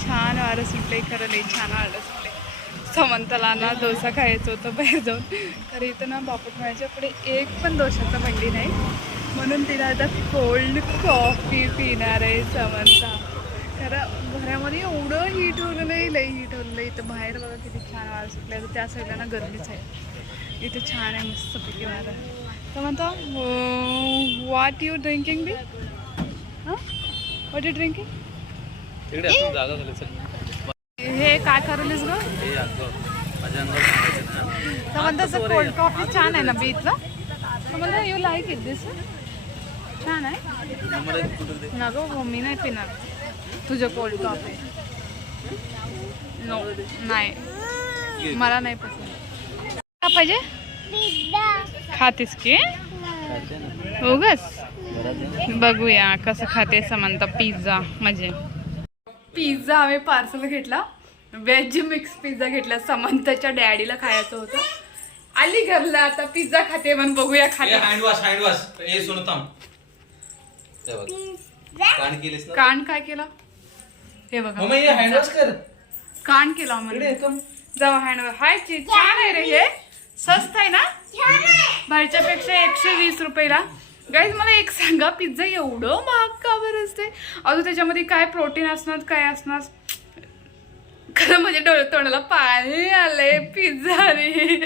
छान वारं सुटले, खरं लई छान वारं सुटले. समंताला ना डोसा खायचं होतं बाहेर जाऊन, तर इथं ना बापट माझ्याकडे एक पण डोशाचा बंडी नाही, म्हणून तिला आता कोल्ड कॉफी पिणार आहे समंता. खरं घरामध्ये एवढं हीट होलं नाही, लई हीट होलं नाही. इथं बाहेर बघा किती छान वारं सुटलं. तर त्या साईडला ना गरमीच आहे, इथे छान आहे मस्त पिकी वारं. समंता व्हॉट यू ड्रिंकिंग बी? हां व्हॉट यू ड्रिंकिंग? हे काय करलीस ग? समंताचं कोल्ड कॉफी छान आहे ना बी इथलं. समंता यू लाईक इट दिस? छान आहे ना गं. मम्मी नाही पिणार तुझं कोल्ड कॉफी. नो नाही, मला नाही पसंत. का पाहिजे? खातेस की उगाच? बघूया कसं खाते समंता पिझ्झा. म्हणजे पिझ्झा आम्ही पार्सल घेतला, व्हेज मिक्स पिझ्झा घेतला. समंताच्या डॅडीला खायचं होतं, आली घरला आता पिझ्झा खाते म्हणून बघूया खाते. कांड काय केला हे बघा, कांड केला म्हणजे जावा हँडवॉश. हाय चीज छान आहे रे, हे स्वस्त आहे ना बाहेरच्या पेक्षा. 120 रुपयाला. गाईज मला एक सांगा, पिझ्झा एवढं महाग का बरं असते? अजून त्याच्यामध्ये काय प्रोटीन असणार, काय असणार? खरं म्हणजे डोळे तोंडाला पाणी आले पिझ्झा रे.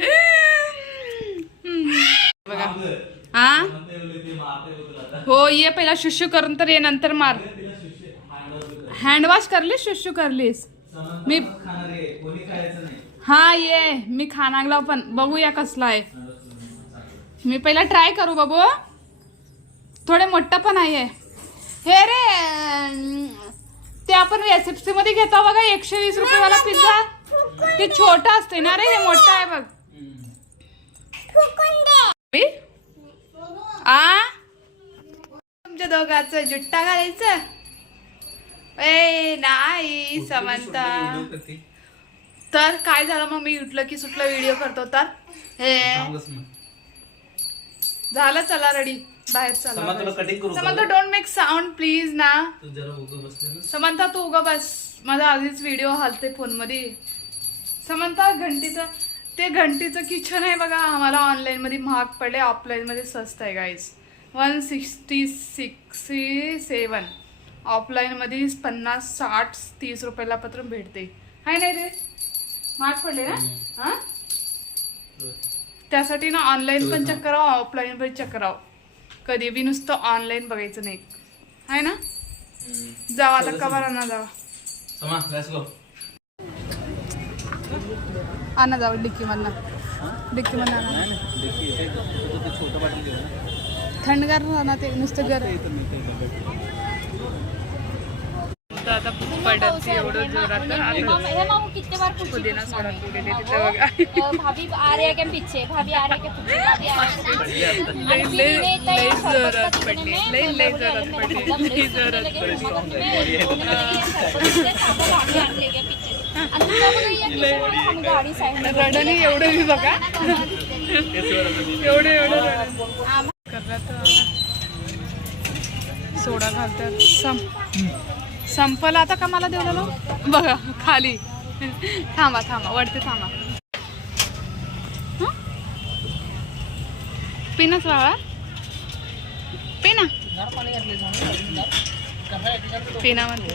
बघा हा हो, ये पहिला शुशू करून तर ये, नंतर मार. हँडवॉश करलीस, शुशू करलीस? मी हा ये मी खानागला पण बघूया कसला आहे. मी पहिला ट्राय करू बाबू. थोडे मोठं पण आहे हे रे. ते आपण रेसिपी मध्ये घेतो बघा 120 रुपयेवाला पिझ्झा, ते छोटा असते ना रे, हे मोठं आहे बघ. तुमच्या दोघांचं जुट्टा घालायचं? ए नाही समंता. तर काय झालं मग, मी उठलं की सुटलं व्हिडिओ करतो तर हे झालं. चला रेडी, बाहेर चला. Samantha don't make sound please ना. समंता तू उगा बस, माझा आधीच व्हिडिओ हलते फोन मध्ये. समंता घंटीचं किचन आहे बघा, आम्हाला ऑनलाईन मध्ये महाग पडले, ऑफलाईन मध्ये स्वस्त आहे गाईज. 167 ऑफलाईन मध्ये 50, 60, 30 रुपयाला पत्र भेटते. हाय नाही रे, महाग पडले ना. हा त्यासाठी ना ऑनलाईन पण चेक करावं, ऑफलाईन पण चेक करावं. कधी बी नुसतं ऑनलाईन बघायचं नाही, आहे ना. जावा आता कवर ना जावा, आणा जावं डिक्की मधनं आणा. थंडगार राहणार ते नुसतं गरम. आता पडत एवढं जोरात पुदिना सोडत गेले तिथं बघा. भाभी आ रहे हैं पीछे, भाभी आ रहे हैं पीछे. लई जोरात पडली, लई जोरात पडली. रडणी एवढं मी बघा, एवढं सोडा घालतात. संपला आता का मला देवला बघा खाली. थांबा वरती थांबा. पिनाच बाबा, पिना पिनामध्ये